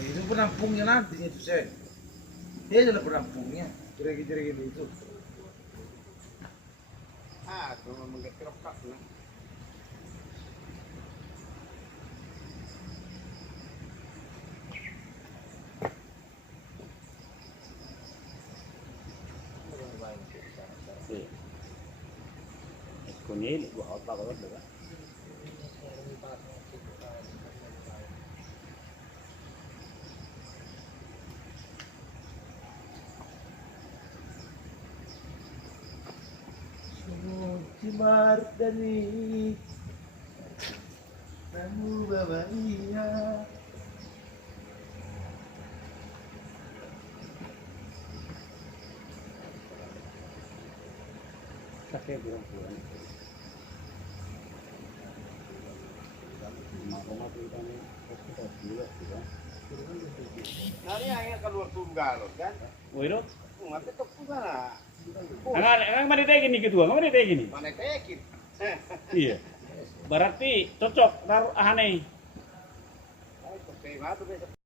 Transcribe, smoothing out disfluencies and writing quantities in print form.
itu penampungnya nanti itu saya. Dia adalah penampungnya. Kira-kira itu. Ah, cuma menggerak lah. Kunil, gua otak banget dah. Mardani Namu bawa iya Kakek bilang pulang. Rumah kita ni hospital dulu juga. Nari akhirnya keluar tunggal kan? Wiro, Mati tepung lah. ang mana teh gini gitu, ang mana teh gini. Mana tekin? Iya. Berarti cocok taruh aneh. Ayo, oke, matu besok.